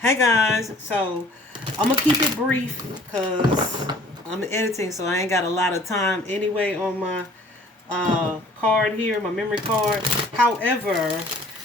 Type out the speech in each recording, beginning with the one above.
Hey guys, so I'm gonna keep it brief because I'm editing, so I ain't got a lot of time anyway on my card here, my memory card. However,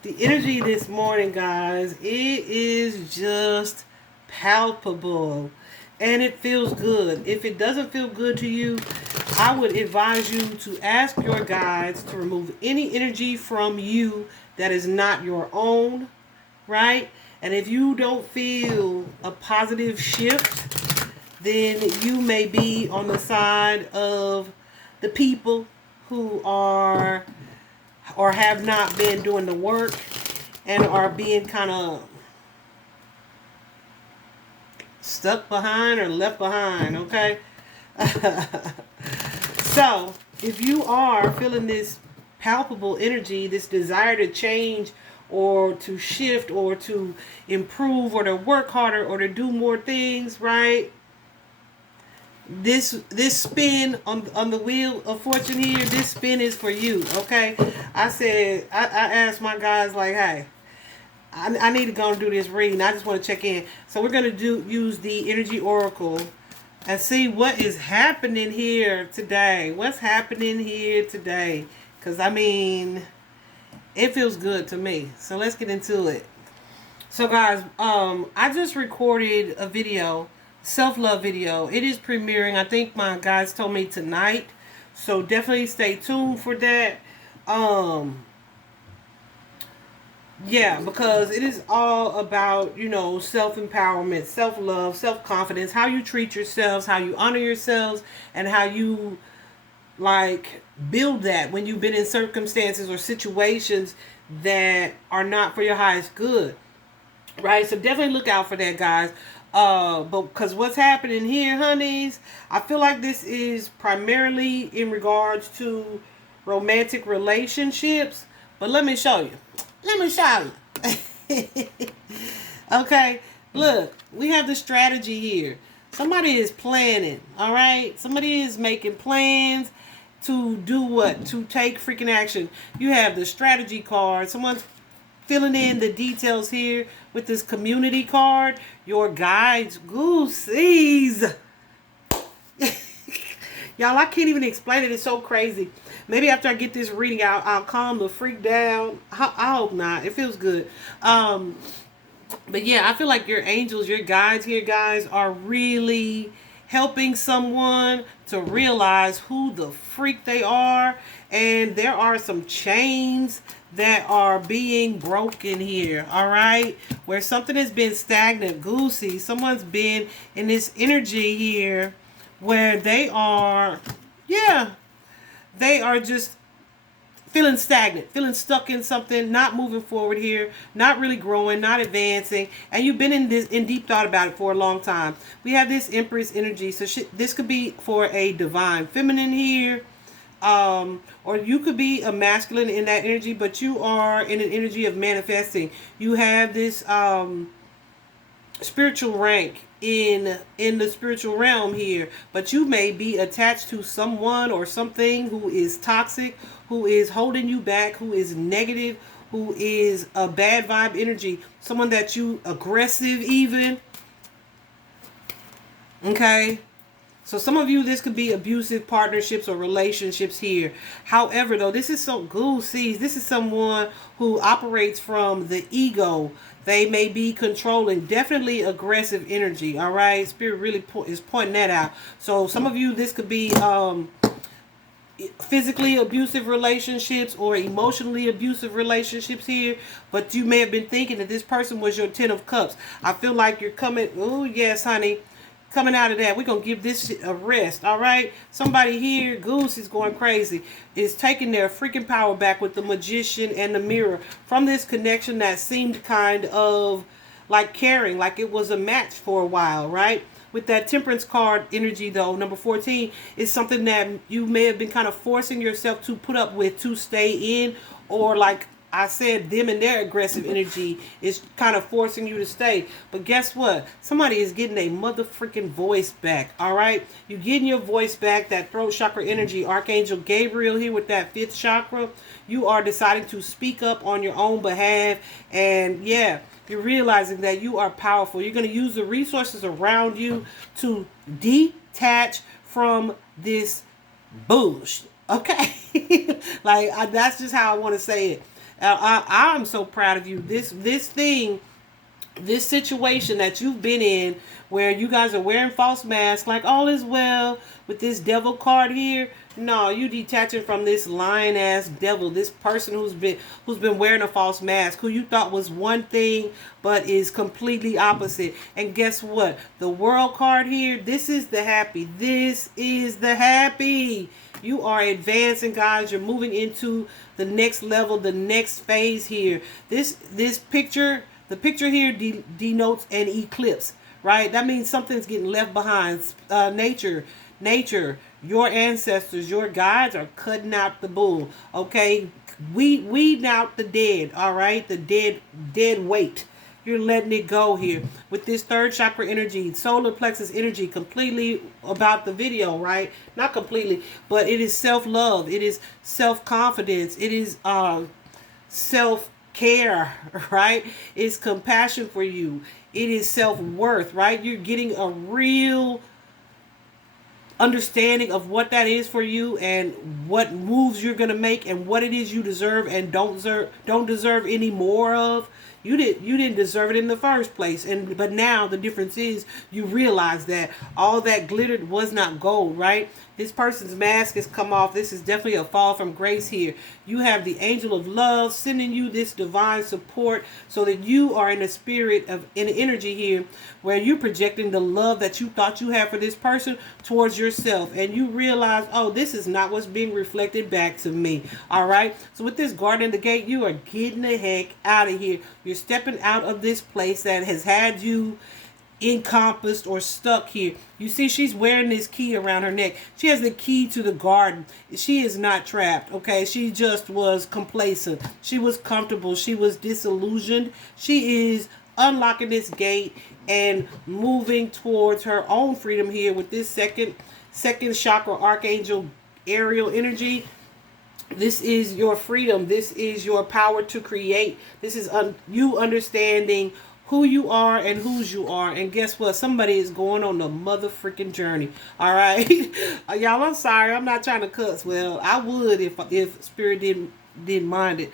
the energy this morning, guys, it is just palpable and it feels good. If it doesn't feel good to you, I would advise you to ask your guides to remove any energy from you that is not your own, right? And if you don't feel a positive shift, then you may be on the side of the people who are or have not been doing the work and are being kind of stuck behind or left behind, okay? So, if you are feeling this palpable energy, this desire to change or to shift or to improve or to work harder or to do more things, right? This spin on the wheel of fortune here, this spin is for you, okay? I asked my guys like, hey, I need to go and do this reading. I just want to check in. So we're gonna use the energy oracle and see what is happening here today. What's happening here today? Because, I mean, it feels good to me. So let's get into it. So, guys, I just recorded a video, self-love video. It is premiering. I think my guys told me tonight. So definitely stay tuned for that. Yeah, because it is all about, self-empowerment, self-love, self-confidence, how you treat yourselves, how you honor yourselves, and how you, like, build that when you've been in circumstances or situations that are not for your highest good, right? So definitely look out for that, guys. But because what's happening here, honeys, I feel like this is primarily in regards to romantic relationships. But let me show you. Let me show you. Okay, look, we have the strategy here. Somebody is planning, all right? Somebody is making plans to do what? To take freaking action. You have the strategy card. Someone's filling in the details here with this community card. Your guides, goosies. Y'all, I can't even explain it. It's so crazy. Maybe after I get this reading out, I'll calm the freak down. I hope not. It feels good. But yeah, I feel like your angels, your guides here, guys, are really helping someone to realize who the freak they are. And there are some chains that are being broken here, all right? Where something has been stagnant, goosey. Someone's been in this energy here where they are, yeah, they are just feeling stagnant, feeling stuck in something, not moving forward here, not really growing, not advancing, and you've been in deep thought about it for a long time. We have this Empress energy, so this could be for a divine feminine here, or you could be a masculine in that energy, but you are in an energy of manifesting. You have this spiritual rank in the spiritual realm here, but you may be attached to someone or something who is toxic, who is holding you back, who is negative, who is a bad vibe energy, someone that you aggressive even. Okay, so some of you, this could be abusive partnerships or relationships here. However, though, this is so goosey. This is someone who operates from the ego. They may be controlling, definitely aggressive energy. All right, Spirit really is pointing that out. So some of you, this could be physically abusive relationships or emotionally abusive relationships here, but you may have been thinking that this person was your 10 of cups. I feel like you're coming, oh yes, honey, coming out of that. We're going to give this shit a rest, all right? Somebody here, Goose is going crazy, is taking their freaking power back with the Magician and the Mirror from this connection that seemed kind of like caring, like it was a match for a while, right? With that Temperance card energy, though, number 14, is something that you may have been kind of forcing yourself to put up with, to stay in, or like I said, them and their aggressive energy is kind of forcing you to stay. But guess what? Somebody is getting a mother freaking voice back, all right? You're getting your voice back, that throat chakra energy. Archangel Gabriel here with that 5th chakra. You are deciding to speak up on your own behalf. And yeah, You're realizing that you are powerful. You're going to use the resources around you to detach from this bullshit. Okay? That's just how I want to say it. I'm so proud of you. This situation that you've been in where you guys are wearing false masks like all is well with this devil card here. No, you detaching from this lying ass devil, this person who's been wearing a false mask, who you thought was one thing but is completely opposite. And guess what? The world card here, this is the happy. This is the happy. You are advancing, guys. You're moving into the next level, the next phase here. This picture, the picture here denotes an eclipse, right? That means something's getting left behind. Nature, your ancestors, your guides are cutting out the bull. Okay, weeding out the dead. All right, the dead weight. You're letting it go here with this third chakra energy, solar plexus energy, completely about the video, right? Not completely, but it is self-love. It is self-confidence. It is self-care, right? It's compassion for you. It is self-worth, right? You're getting a real understanding of what that is for you and what moves you're going to make and what it is you deserve and don't deserve any more of. You didn't deserve it in the first place, but now the difference is you realize that all that glittered was not gold, right? This person's mask has come off. This is definitely a fall from grace here. You have the angel of love sending you this divine support so that you are in a spirit of in energy here where you're projecting the love that you thought you had for this person towards yourself, and you realize, oh, this is not what's being reflected back to me. All right, so with this guarding the gate, you are getting the heck out of here. You're stepping out of this place that has had you encompassed or stuck here. You see, she's wearing this key around her neck. She has the key to the garden. She is not trapped, okay? She just was complacent. She was comfortable. She was disillusioned. She is unlocking this gate and moving towards her own freedom here with this second chakra archangel Ariel energy. This is your freedom. This is your power to create. This is you understanding who you are and whose you are. And guess what? Somebody is going on the mother freaking journey. All right. Y'all, I'm sorry. I'm not trying to cuss. Well, I would if Spirit didn't mind it.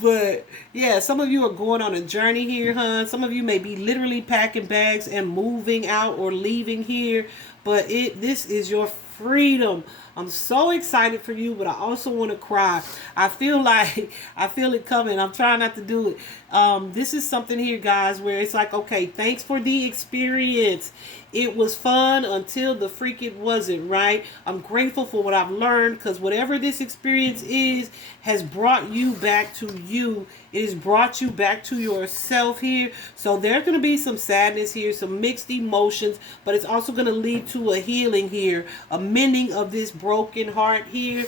But yeah, some of you are going on a journey here, huh? Some of you may be literally packing bags and moving out or leaving here. But this is your freedom. I'm so excited for you, but I also want to cry. I feel it coming. I'm trying not to do it. This is something here, guys, where it's like, okay, thanks for the experience. It was fun until the freak it wasn't, right? I'm grateful for what I've learned, because whatever this experience is has brought you back to you. It has brought you back to yourself here. So there's going to be some sadness here, some mixed emotions, but it's also going to lead to a healing here, a mending of this broken heart here.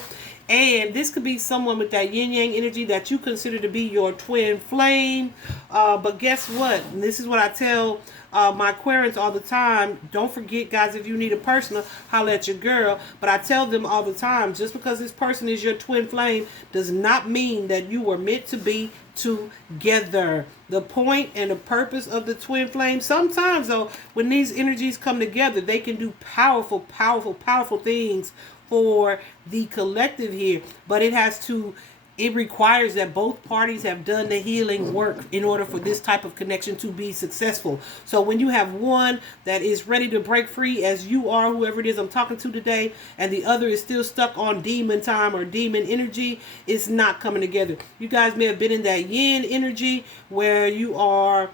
And this could be someone with that yin-yang energy that you consider to be your twin flame. But guess what? And this is what I tell my Aquarians all the time. Don't forget, guys, if you need a personal, holla at your girl. But I tell them all the time, just because this person is your twin flame does not mean that you were meant to be together. The point and the purpose of the twin flame, sometimes though, when these energies come together, they can do powerful, powerful, powerful things for the collective here. But it requires that both parties have done the healing work in order for this type of connection to be successful. So when you have one that is ready to break free, as you are, whoever it is I'm talking to today, and the other is still stuck on demon time or demon energy, it's not coming together. You guys may have been in that yin energy where you are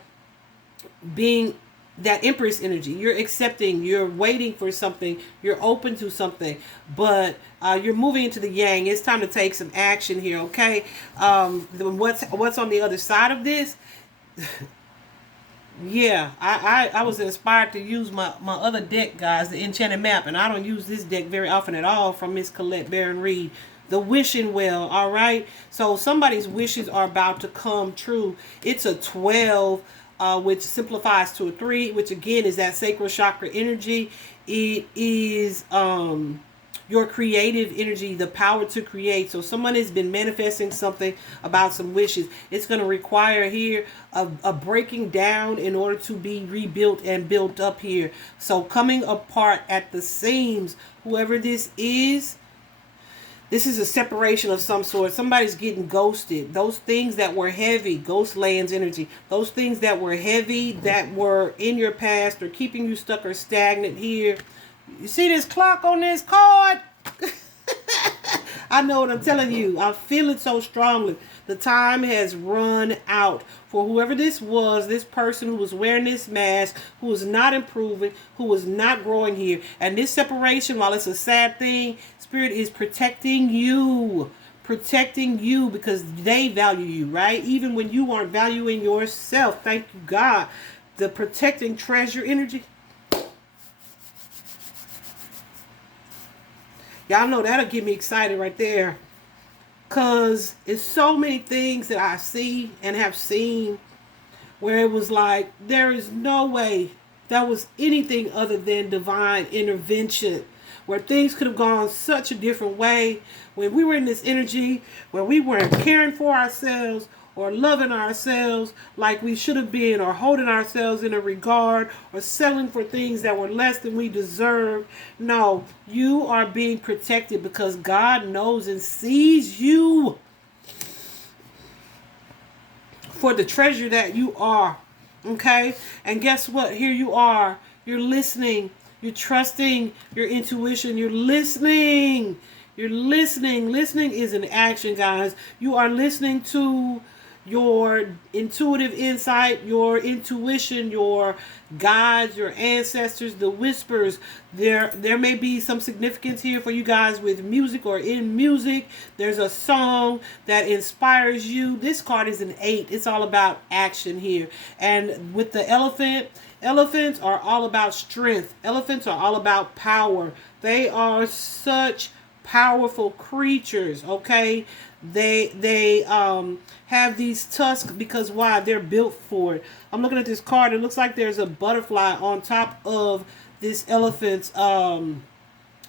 being that empress energy. You're accepting, you're waiting for something, you're open to something, but you're moving into the yang. It's time to take some action here, okay? What's on the other side of this? Yeah, I was inspired to use my other deck, guys, the Enchanted Map, and I don't use this deck very often at all, from Miss Colette Baron Reed. The wishing well, all right? So somebody's wishes are about to come true. It's a 12, which simplifies to a 3, which again is that sacral chakra energy. It is your creative energy, the power to create. So someone has been manifesting something about some wishes. It's going to require here a breaking down in order to be rebuilt and built up here. So coming apart at the seams, whoever this is a separation of some sort. Somebody's getting ghosted. Those things that were heavy, ghost lands energy, those things that were heavy, that were in your past or keeping you stuck or stagnant here. You see this clock on this card? I know what I'm telling you. I feel it so strongly. The time has run out for whoever this was, this person who was wearing this mask, who was not improving, who was not growing here. And this separation, while it's a sad thing, Spirit is protecting you. Protecting you because they value you, right? Even when you aren't valuing yourself. Thank you, God. The protecting treasure energy. Y'all know that'll get me excited right there. Because it's so many things that I see and have seen where it was like, there is no way that was anything other than divine intervention. Where things could have gone such a different way. When we were in this energy, where we weren't caring for ourselves or loving ourselves like we should have been, or holding ourselves in a regard, or settling for things that were less than we deserve. No, you are being protected because God knows and sees you for the treasure that you are. Okay? And guess what? Here you are. You're listening. You're trusting your intuition. You're listening. You're listening. Listening is an action, guys. You are listening to your intuitive insight, your intuition, your guides, your ancestors, the whispers. There may be some significance here for you guys with music or in music. There's a song that inspires you. This card is an 8. It's all about action here. And with the elephant, elephants are all about strength. Elephants are all about power. They are such powerful creatures, okay? They have these tusks because why? They're built for it. I'm looking at this card. It looks like there's a butterfly on top of this elephant's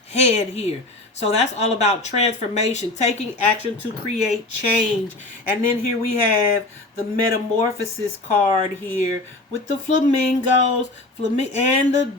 head here. So that's all about transformation, taking action to create change. And then here we have the metamorphosis card here with the flamingos, and the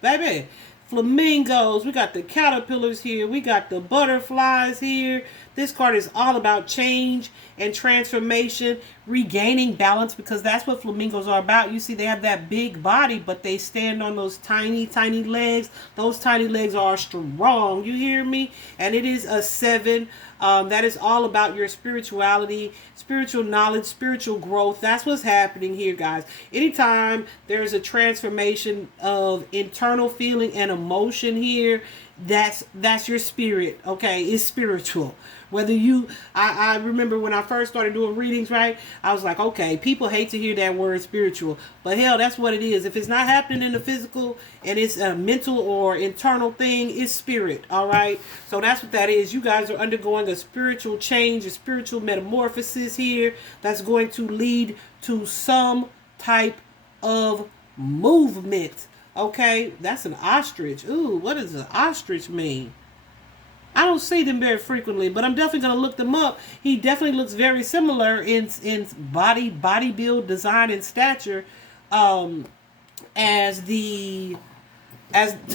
baby flamingos. We got the caterpillars here. We got the butterflies here. This card is all about change and transformation, regaining balance, because that's what flamingos are about. You see, they have that big body, but they stand on those tiny, tiny legs. Those tiny legs are strong. You hear me? And it is a 7. That is all about your spirituality, spiritual knowledge, spiritual growth. That's what's happening here, guys. Anytime there's a transformation of internal feeling and emotion here, that's your spirit, okay? It's spiritual. Whether you, I remember when I first started doing readings, right? I was like, okay, people hate to hear that word spiritual, but hell, that's what it is. If it's not happening in the physical and it's a mental or internal thing, it's spirit, all right? So that's what that is. You guys are undergoing a spiritual change, a spiritual metamorphosis here that's going to lead to some type of movement. Okay, that's an ostrich. Ooh, what does an ostrich mean? I don't see them very frequently, but I'm definitely going to look them up. He definitely looks very similar in body build, design, and stature as to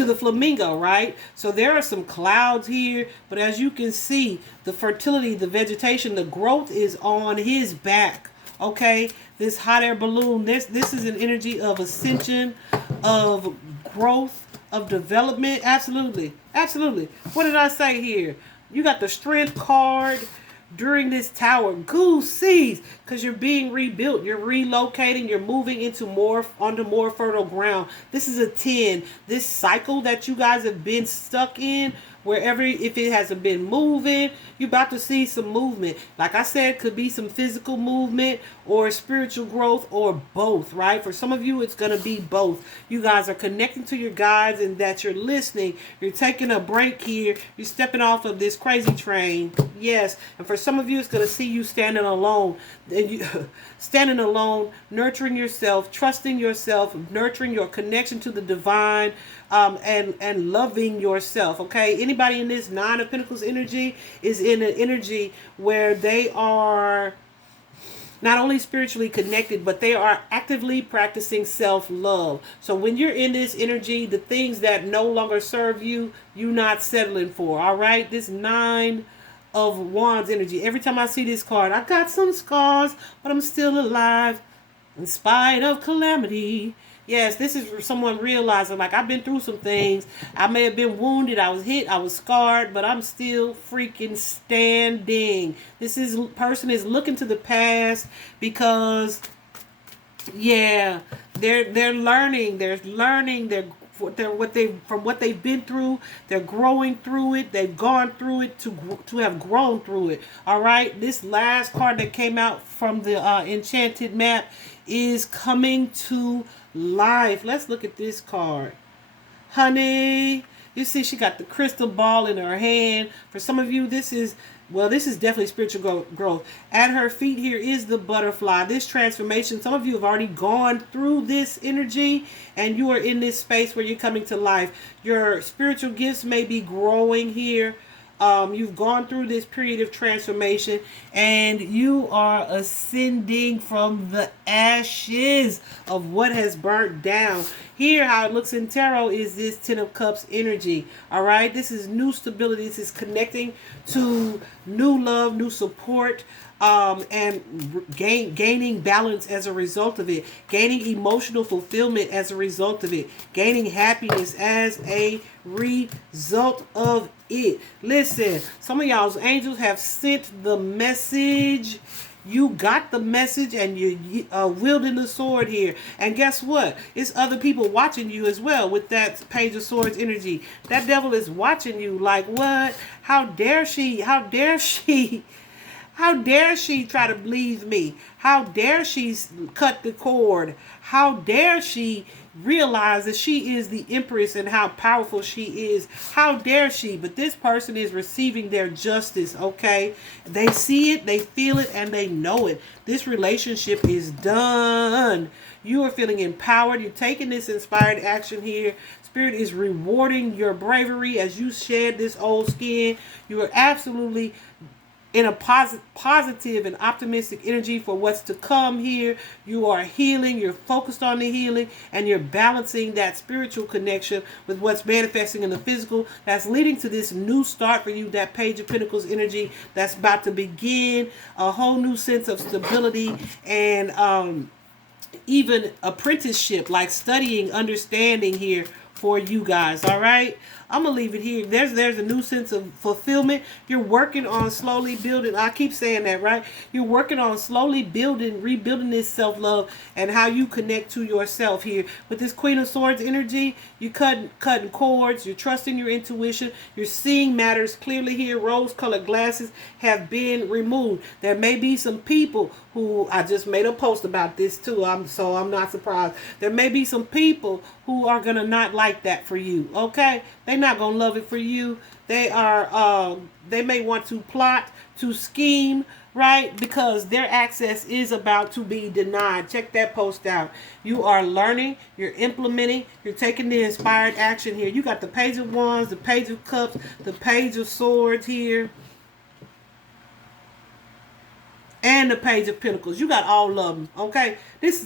the flamingo, right? So there are some clouds here, but as you can see, the fertility, the vegetation, the growth is on his back. Okay, this hot air balloon, this is an energy of ascension, of growth, of development. Absolutely. Absolutely. What did I say here? You got the strength card during this tower. Goosies, because you're being rebuilt. You're relocating. You're moving onto more fertile ground. This is a 10. This cycle that you guys have been stuck in, wherever, if it hasn't been moving, you're about to see some movement. Like I said, could be some physical movement or spiritual growth or both, right? For some of you, it's going to be both. You guys are connecting to your guides and that you're listening. You're taking a break here. You're stepping off of this crazy train. Yes. And for some of you, it's going to see you standing alone. And you standing alone, nurturing yourself, trusting yourself, nurturing your connection to the divine, and loving yourself. Okay. anybody in this Nine of Pentacles energy is in an energy where they are not only spiritually connected, but they are actively practicing self-love. So when you're in this energy, the things that no longer serve you, you're not settling for. All right, this Nine of Wands energy. Every time I see this card, I got some scars, but I'm still alive in spite of calamity. Yes, this is someone realizing, like, I've been through some things. I may have been wounded, I was hit, I was scarred, but I'm still freaking standing. This is person is looking to the past because, yeah, they're learning. They're learning. They're what they from what they've been through. They're growing through it. They've gone through it to have grown through it. All right. This last card that came out from the enchanted map is coming to life. Let's look at this card, honey. You see, she got the crystal ball in her hand. For some of you, this is definitely spiritual growth. At her feet here is the butterfly. This transformation, some of you have already gone through this energy and you are in this space where you're coming to life. Your spiritual gifts may be growing here. You've gone through this period of transformation and you are ascending from the ashes of what has burnt down. Here, how it looks in tarot is this Ten of Cups energy. All right, this is new stability. This is connecting to new love, new support, and gaining balance as a result of it, gaining emotional fulfillment as a result of it, gaining happiness as a result of it. Listen, some of y'all's angels have sent the message. You got the message and you're wielding the sword here. And guess what? It's other people watching you as well with that Page of Swords energy. That devil is watching you like, what? How dare she? How dare she? How dare she try to leave me? How dare she cut the cord? How dare she realize that she is the empress and how powerful she is? How dare she? But this person is receiving their justice, okay? They see it, they feel it, and they know it. This relationship is done. You are feeling empowered. You're taking this inspired action here. Spirit is rewarding your bravery as you shed this old skin. You are absolutely in a positive and optimistic energy for what's to come here. You are healing, you're focused on the healing, and you're balancing that spiritual connection with what's manifesting in the physical. That's leading to this new start for you, that Page of Pentacles energy that's about to begin, a whole new sense of stability and even apprenticeship, like studying, understanding here for you guys. All right, I'm gonna leave it here. There's a new sense of fulfillment. You're working on slowly building. I keep saying that, right? You're working on slowly rebuilding this self-love and how you connect to yourself here. With this Queen of Swords energy, you cutting cords. You're trusting your intuition. You're seeing matters clearly here. Rose-colored glasses have been removed. There may be some people who, I just made a post about this too. So I'm not surprised. There may be some people who are gonna not like that for you. Okay, they're not gonna love it for you. They may want to plot, to scheme, right? Because their access is about to be denied. Check that post out. You are learning, you're implementing, you're taking the inspired action here. You got the Page of Wands, the Page of Cups, the Page of Swords here, and the Page of Pentacles. You got all of them, okay? This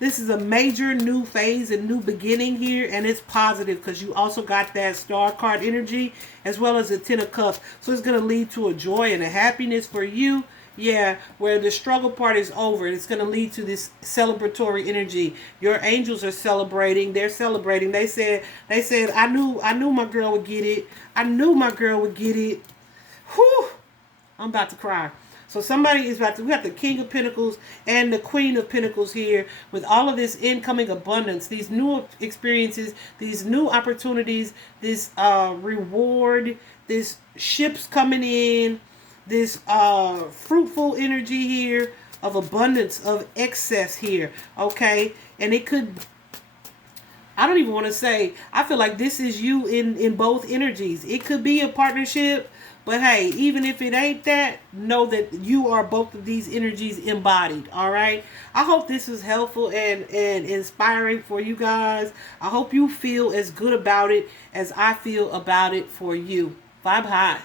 is a major new phase and new beginning here, and it's positive because you also got that Star card energy as well as the Ten of Cups. So it's going to lead to a joy and a happiness for you. Yeah, where the struggle part is over. It's going to lead to this celebratory energy. Your angels are celebrating. They're celebrating. They said, I knew my girl would get it. I knew my girl would get it. Whew. I'm about to cry. So somebody is about to, we have the King of Pentacles and the Queen of Pentacles here with all of this incoming abundance, these new experiences, these new opportunities, this reward, this ships coming in, this fruitful energy here of abundance, of excess here, okay? And it could, I don't even want to say, I feel like this is you in both energies. It could be a partnership, But hey, even if it ain't that, know that you are both of these energies embodied. All right. I hope this was helpful and inspiring for you guys. I hope you feel as good about it as I feel about it for you. Vibe high.